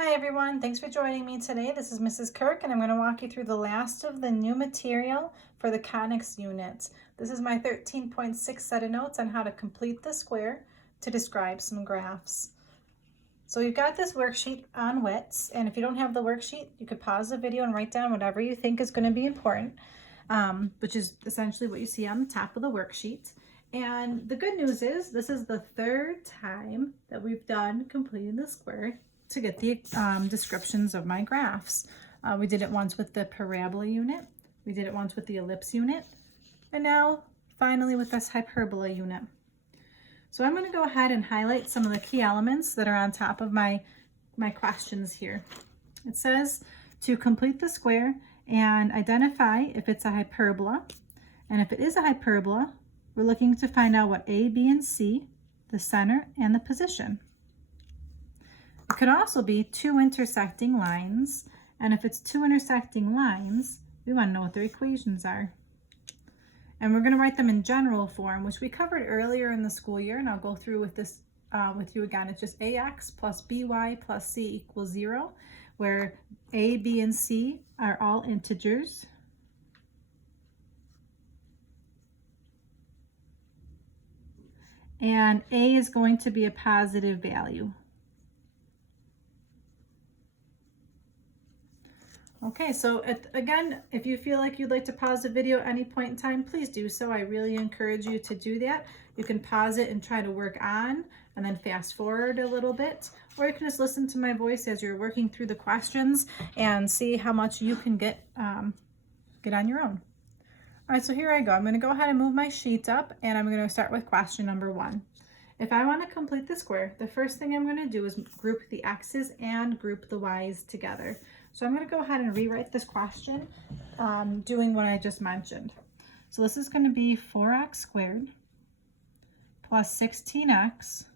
Hi everyone, thanks for joining me today. This is Mrs. Kirk and I'm going to walk you through the last of the new material for the conics unit. This is my 13.6 set of notes on how to complete the square to describe some graphs. So you've got this worksheet on WITS, and if you don't have the worksheet, you could pause the video and write down whatever you think is going to be important, which is essentially what you see on the top of the worksheet. And the good news is this is the third time that we've done completing the square to get the descriptions of my graphs. We did it once with the parabola unit, we did it once with the ellipse unit, and now finally with this hyperbola unit. So I'm going to go ahead and highlight some of the key elements that are on top of my questions here. It says to complete the square and identify if it's a hyperbola, and if it is a hyperbola, we're looking to find out what A, B, and C, the center, and the position. It could also be two intersecting lines, and if it's two intersecting lines, we want to know what their equations are. And we're going to write them in general form, which we covered earlier in the school year, and I'll go through with this with you again. It's just ax plus by plus c equals 0, where a, b, and c are all integers. And a is going to be a positive value. Okay, so again, if you feel like you'd like to pause the video at any point in time, please do so. I really encourage you to do that. You can pause it and try to work on and then fast forward a little bit, or you can just listen to my voice as you're working through the questions and see how much you can get on your own. All right, so here I go. I'm going to go ahead and move my sheet up, and I'm going to start with question number 1. If I want to complete the square, the first thing I'm going to do is group the x's and group the y's together. So I'm going to go ahead and rewrite this question doing what I just mentioned. So this is going to be 4x squared plus 16x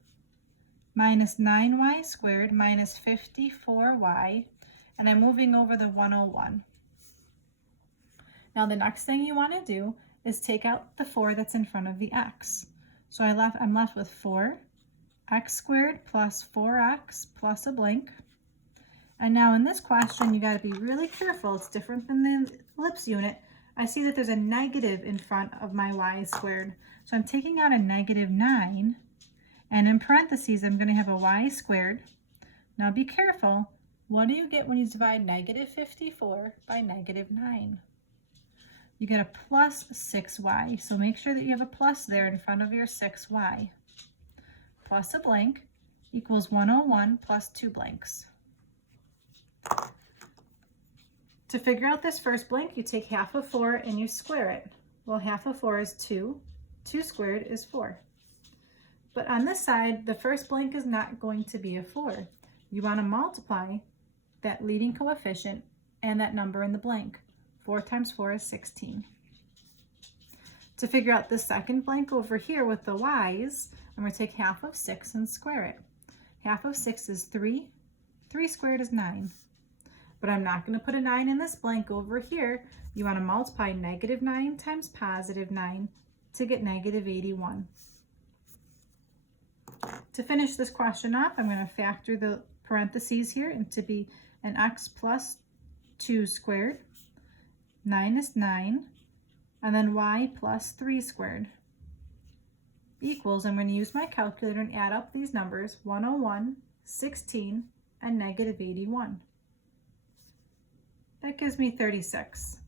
minus 9y squared minus 54y, and I'm moving over the 101. Now the next thing you want to do is take out the 4 that's in front of the x. So I'm left with 4x squared plus 4x plus a blank. And now in this question, you got to be really careful. It's different than the ellipse unit. I see that there's a negative in front of my y squared. So I'm taking out a negative 9, and in parentheses, I'm going to have a y squared. Now be careful. What do you get when you divide negative 54 by negative 9? You get a plus 6y. So make sure that you have a plus there in front of your 6y. Plus a blank equals 101 plus 2 blanks. To figure out this first blank, you take half of 4 and you square it. Well, half of 4 is 2. 2 squared is 4. But on this side, the first blank is not going to be a 4. You want to multiply that leading coefficient and that number in the blank. 4 times 4 is 16. To figure out the second blank over here with the y's, I'm going to take half of 6 and square it. Half of 6 is 3. 3 squared is 9. But I'm not going to put a 9 in this blank over here. You want to multiply negative 9 times positive 9 to get negative 81. To finish this question off, I'm going to factor the parentheses here and to be an x plus 2 squared. 9 is 9. And then y plus 3 squared equals, I'm going to use my calculator and add up these numbers, 101, 16, and negative 81. That gives me 36.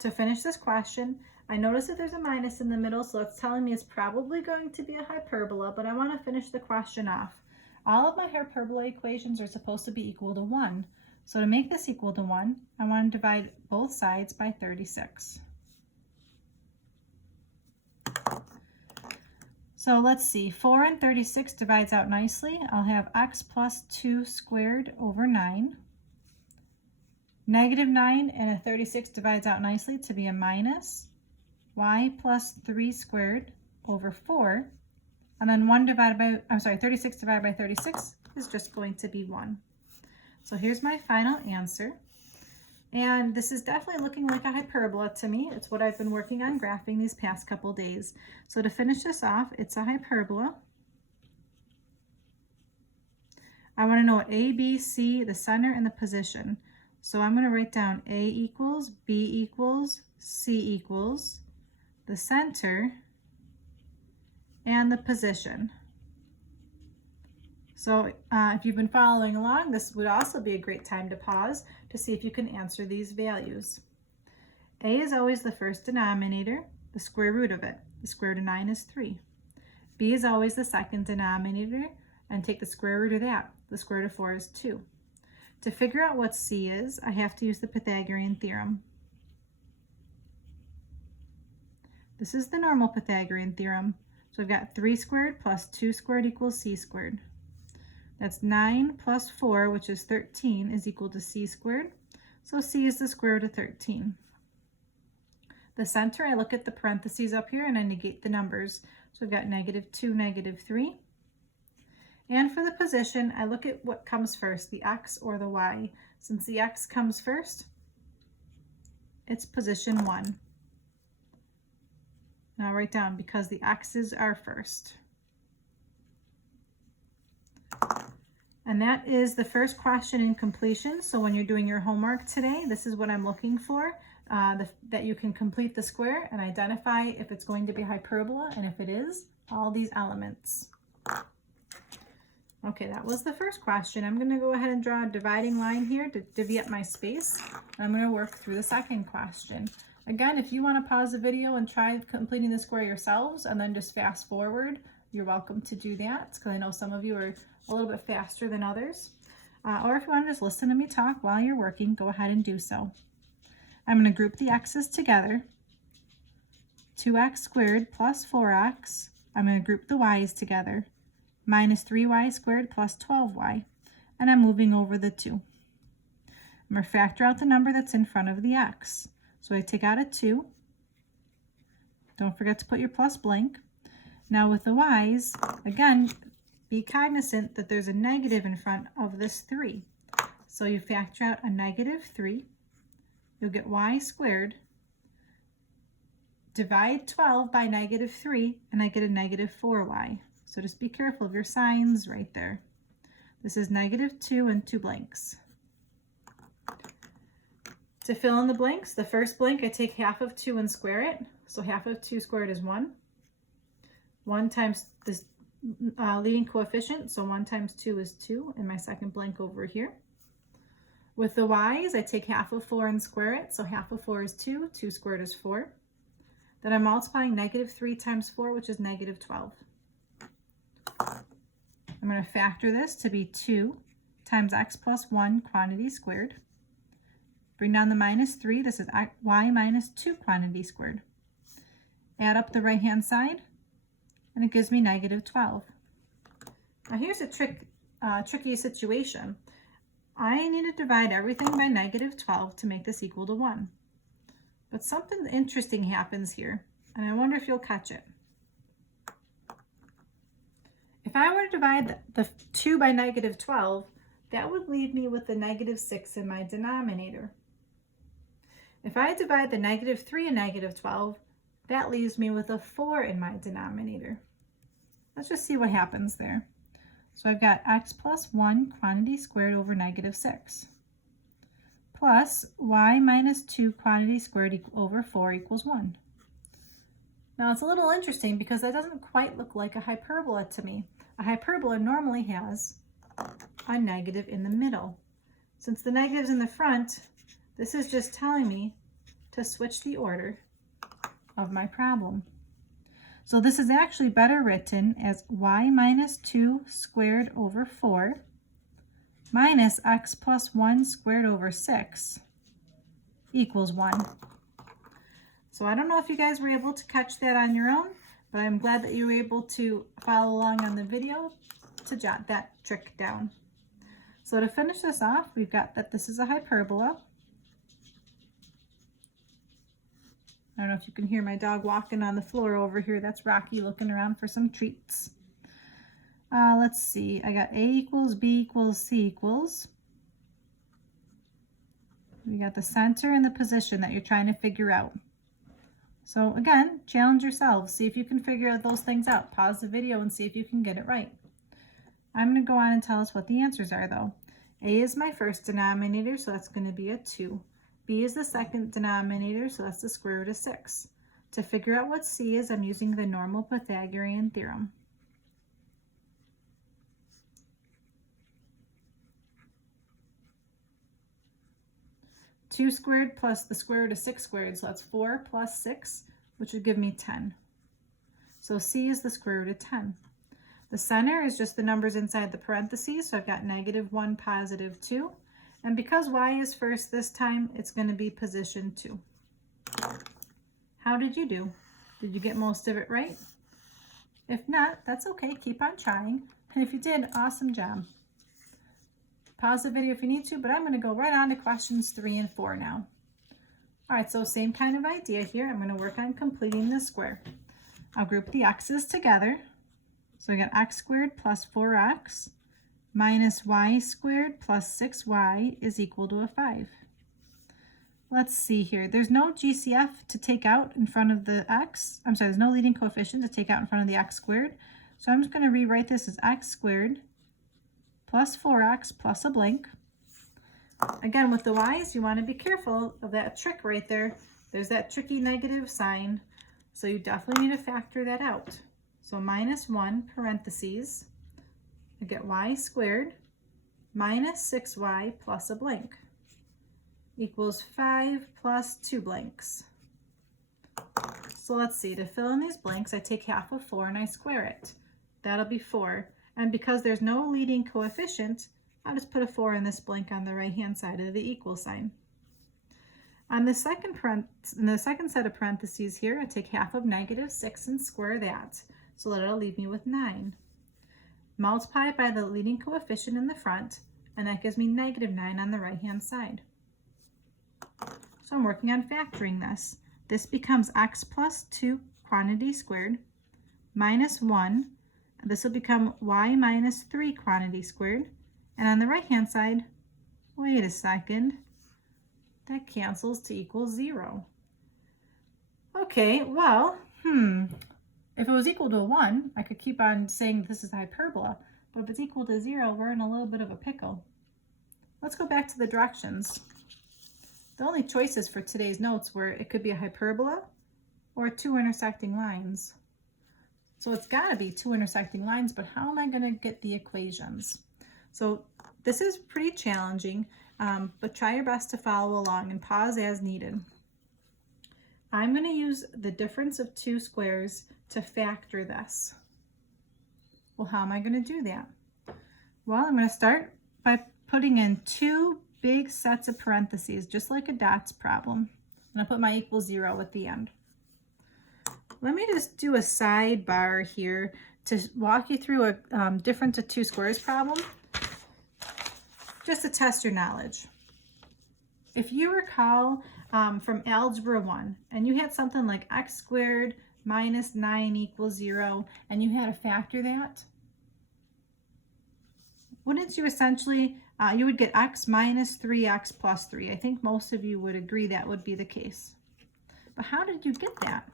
To finish this question, I notice that there's a minus in the middle, so it's telling me it's probably going to be a hyperbola, but I want to finish the question off. All of my hyperbola equations are supposed to be equal to 1. So to make this equal to 1, I want to divide both sides by 36. So let's see, 4 and 36 divides out nicely. I'll have x plus 2 squared over 9. Negative 9 and a 36 divides out nicely to be a minus y plus 3 squared over 4. And then 36 divided by 36 is just going to be 1. So here's my final answer. And this is definitely looking like a hyperbola to me. It's what I've been working on graphing these past couple days. So to finish this off, it's a hyperbola. I want to know A, B, C, the center, and the position. So I'm going to write down A equals, B equals, C equals, the center, and the position. So if you've been following along, this would also be a great time to pause to see if you can answer these values. A is always the first denominator, the square root of it. The square root of 9 is 3. B is always the second denominator, and take the square root of that. The square root of 4 is 2. To figure out what C is, I have to use the Pythagorean theorem. This is the normal Pythagorean theorem. So I've got 3 squared plus 2 squared equals C squared. That's 9 plus 4, which is 13, is equal to C squared. So C is the square root of 13. The center, I look at the parentheses up here and I negate the numbers. So I've got -2, -3. And for the position, I look at what comes first, the X or the Y. Since the X comes first, it's position 1. Now write down because the X's are first. And that is the first question in completion. So when you're doing your homework today, this is what I'm looking for, that you can complete the square and identify if it's going to be hyperbola, and if it is, all these elements. Okay, that was the first question. I'm going to go ahead and draw a dividing line here to divvy up my space. I'm going to work through the second question. Again, if you want to pause the video and try completing the square yourselves and then just fast forward, you're welcome to do that, because I know some of you are a little bit faster than others. Or if you want to just listen to me talk while you're working, go ahead and do so. I'm going to group the x's together. 2x squared plus 4x. I'm going to group the y's together. Minus 3y squared plus 12y. And I'm moving over the 2. I'm going to factor out the number that's in front of the x. So I take out a 2. Don't forget to put your plus blank. Now with the y's, again, be cognizant that there's a negative in front of this 3. So you factor out a -3. You'll get y squared. Divide 12 by -3, and I get a -4y. So just be careful of your signs right there. This is -2 and 2 blanks. To fill in the blanks, the first blank, I take half of 2 and square it. So half of 2 squared is 1. 1 times this leading coefficient, so 1 times 2 is 2 in my second blank over here. With the y's, I take half of 4 and square it, so half of 4 is 2, 2 squared is 4. Then I'm multiplying -3 times 4, which is -12. I'm going to factor this to be 2 times x plus 1 quantity squared. Bring down the -3, this is y minus 2 quantity squared. Add up the right-hand side, and it gives me -12. Now here's a tricky situation. I need to divide everything by -12 to make this equal to 1. But something interesting happens here, and I wonder if you'll catch it. If I were to divide the 2 by -12, that would leave me with the -6 in my denominator. If I divide the -3 and -12, that leaves me with a 4 in my denominator. Let's just see what happens there. So I've got x plus 1 quantity squared over -6 plus y minus 2 quantity squared over 4 equals 1. Now it's a little interesting because that doesn't quite look like a hyperbola to me. A hyperbola normally has a negative in the middle. Since the negative's in the front, this is just telling me to switch the order of my problem. So this is actually better written as y minus 2 squared over 4 minus x plus 1 squared over 6 equals 1. So I don't know if you guys were able to catch that on your own, but I'm glad that you were able to follow along on the video to jot that trick down. So to finish this off, we've got that this is a hyperbola. I don't know if you can hear my dog walking on the floor over here. That's Rocky looking around for some treats. Let's see. I got A equals B equals C equals. We got the center and the position that you're trying to figure out. So again, challenge yourselves. See if you can figure those things out. Pause the video and see if you can get it right. I'm going to go on and tell us what the answers are though. A is my first denominator, so that's going to be a 2. B is the second denominator, so that's the square root of 6. To figure out what C is, I'm using the normal Pythagorean theorem. Two squared plus the square root of 6 squared, so that's 4 plus 6, which would give me 10. So C is the square root of 10. The center is just the numbers inside the parentheses, so I've got -1, +2. And because Y is first this time, it's going to be position 2. How did you do? Did you get most of it right? If not, that's okay. Keep on trying. And if you did, awesome job. Pause the video if you need to, but I'm going to go right on to questions 3 and 4 now. All right, so same kind of idea here. I'm going to work on completing the square. I'll group the x's together. So I got x squared plus 4x minus y squared plus 6y is equal to a 5. Let's see here. There's no GCF to take out in front of the x. I'm sorry, there's no leading coefficient to take out in front of the x squared. So I'm just going to rewrite this as x squared plus 4x plus a blank. Again, with the y's, you want to be careful of that trick right there. There's that tricky negative sign. So you definitely need to factor that out. So -1 parentheses, I get y squared minus 6y plus a blank equals 5 plus 2 blanks. So let's see, to fill in these blanks, I take half of 4 and I square it. That'll be 4. And because there's no leading coefficient, I'll just put a 4 in this blank on the right-hand side of the equal sign. On the second set of parentheses here, I take half of -6 and square that. So that'll leave me with 9. Multiply it by the leading coefficient in the front, and that gives me -9 on the right-hand side. So I'm working on factoring this. This becomes x plus 2 quantity squared minus 1. This will become y minus 3 quantity squared. And on the right-hand side, wait a second, that cancels to equal 0. Okay, well, if it was equal to 1, I could keep on saying this is a hyperbola. But if it's equal to 0, we're in a little bit of a pickle. Let's go back to the directions. The only choices for today's notes were it could be a hyperbola or 2 intersecting lines. So it's got to be 2 intersecting lines, but how am I going to get the equations? So this is pretty challenging, but try your best to follow along and pause as needed. I'm going to use the difference of 2 squares to factor this. Well, how am I going to do that? Well, I'm going to start by putting in 2 big sets of parentheses, just like a dots problem. And I'll put my equal 0 at the end. Let me just do a sidebar here to walk you through a difference of 2 squares problem, just to test your knowledge. If you recall from Algebra 1, and you had something like x squared minus 9 equals 0, and you had to factor that, wouldn't you essentially, you would get x minus 3x plus 3. I think most of you would agree that would be the case. But how did you get that?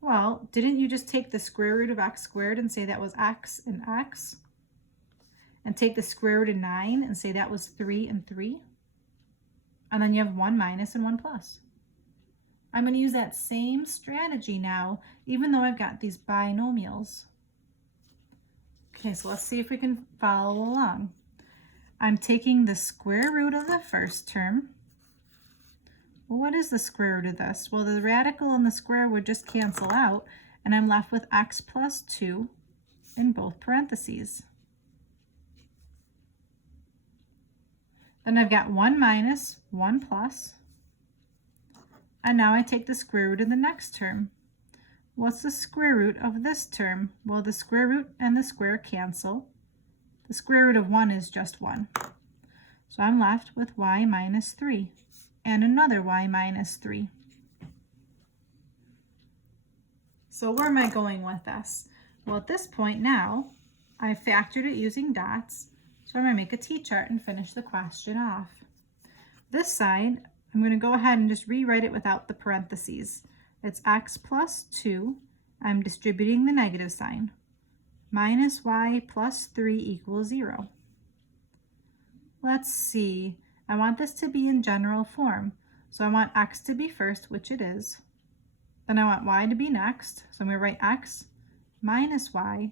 Well, didn't you just take the square root of x squared and say that was x and x? And take the square root of 9 and say that was 3 and 3? And then you have 1 minus and 1 plus. I'm going to use that same strategy now, even though I've got these binomials. Okay, so let's see if we can follow along. I'm taking the square root of the first term. Well, what is the square root of this? Well, the radical and the square would just cancel out, and I'm left with x plus 2 in both parentheses. Then I've got 1 minus, 1 plus, and now I take the square root of the next term. What's the square root of this term? Well, the square root and the square cancel. The square root of 1 is just 1. So I'm left with y minus 3 and another y minus 3. So where am I going with this? Well, at this point now, I've factored it using dots, so I'm going to make a t-chart and finish the question off. This side, I'm going to go ahead and just rewrite it without the parentheses. It's x plus 2. I'm distributing the negative sign. minus y plus 3 equals 0. Let's see. I want this to be in general form. So I want x to be first, which it is. Then I want y to be next. So I'm going to write x minus y,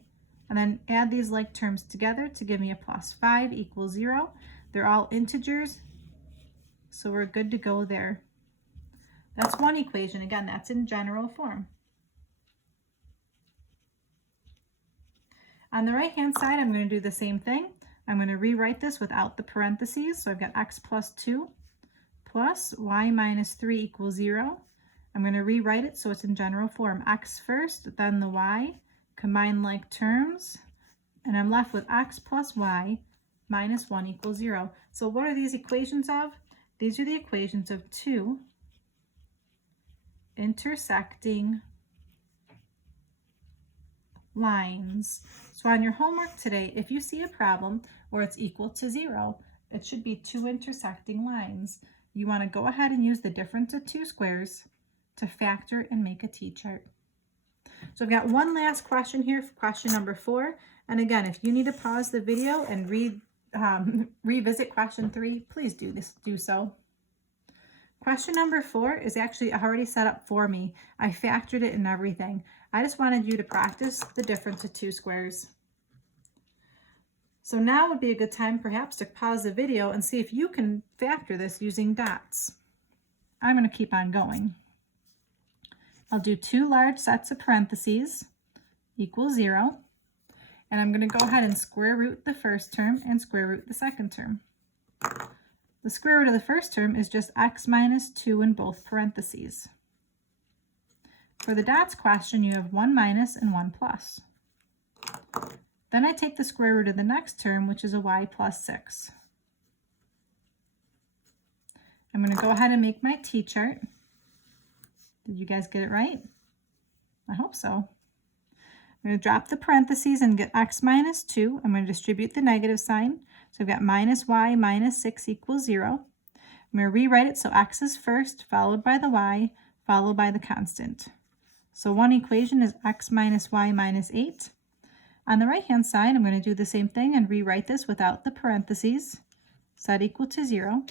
and then add these like terms together to give me a plus 5 equals 0. They're all integers, so we're good to go there. That's one equation. Again, that's in general form. On the right-hand side, I'm going to do the same thing. I'm going to rewrite this without the parentheses. So I've got x plus 2 plus y minus 3 equals 0. I'm going to rewrite it so it's in general form. X first, then the y, combine like terms, and I'm left with x plus y minus 1 equals 0. So what are these equations of? These are the equations of two intersecting lines. So on your homework today, if you see a problem where it's equal to 0, it should be two intersecting lines. You want to go ahead and use the difference of two squares to factor and make a t-chart. So I've got one last question here, question number 4. And again, if you need to pause the video and revisit question 3, please do so. Question number 4 is actually already set up for me. I factored it and everything. I just wanted you to practice the difference of two squares. So now would be a good time perhaps to pause the video and see if you can factor this using dots. I'm going to keep on going. I'll do two large sets of parentheses equals 0. And I'm going to go ahead and square root the first term and square root the second term. The square root of the first term is just x minus 2 in both parentheses. For the dots question, you have 1 minus and 1 plus. Then I take the square root of the next term, which is a y plus 6. I'm going to go ahead and make my t-chart. Did you guys get it right? I hope so. I'm going to drop the parentheses and get x minus 2. I'm going to distribute the negative sign. So I've got minus y minus 6 equals 0. I'm going to rewrite it so x is first, followed by the y, followed by the constant. So one equation is x minus y minus 8. On the right-hand side, I'm going to do the same thing and rewrite this without the parentheses. Set equal to 0.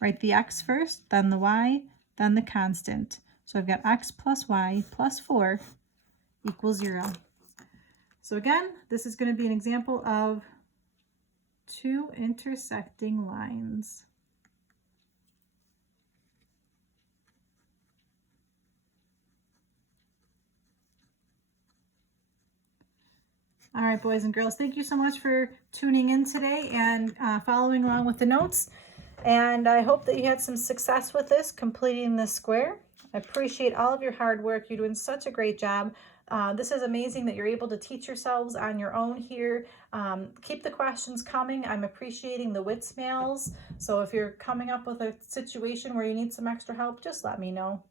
Write the x first, then the y, then the constant. So I've got x plus y plus 4 equals 0. So again, this is going to be an example of two intersecting lines. All right, boys and girls, thank you so much for tuning in today and following along with the notes. And I hope that you had some success with this, completing this square. I appreciate all of your hard work. You're doing such a great job. This is amazing that you're able to teach yourselves on your own here. Keep the questions coming. I'm appreciating the wits mails. So if you're coming up with a situation where you need some extra help, just let me know.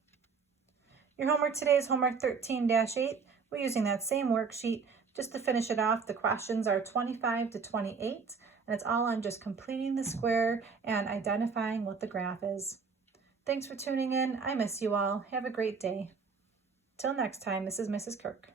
Your homework today is homework 13-8. We're using that same worksheet. Just to finish it off, the questions are 25 to 28, and it's all on just completing the square and identifying what the graph is. Thanks for tuning in. I miss you all. Have a great day. Till next time, this is Mrs. Kirk.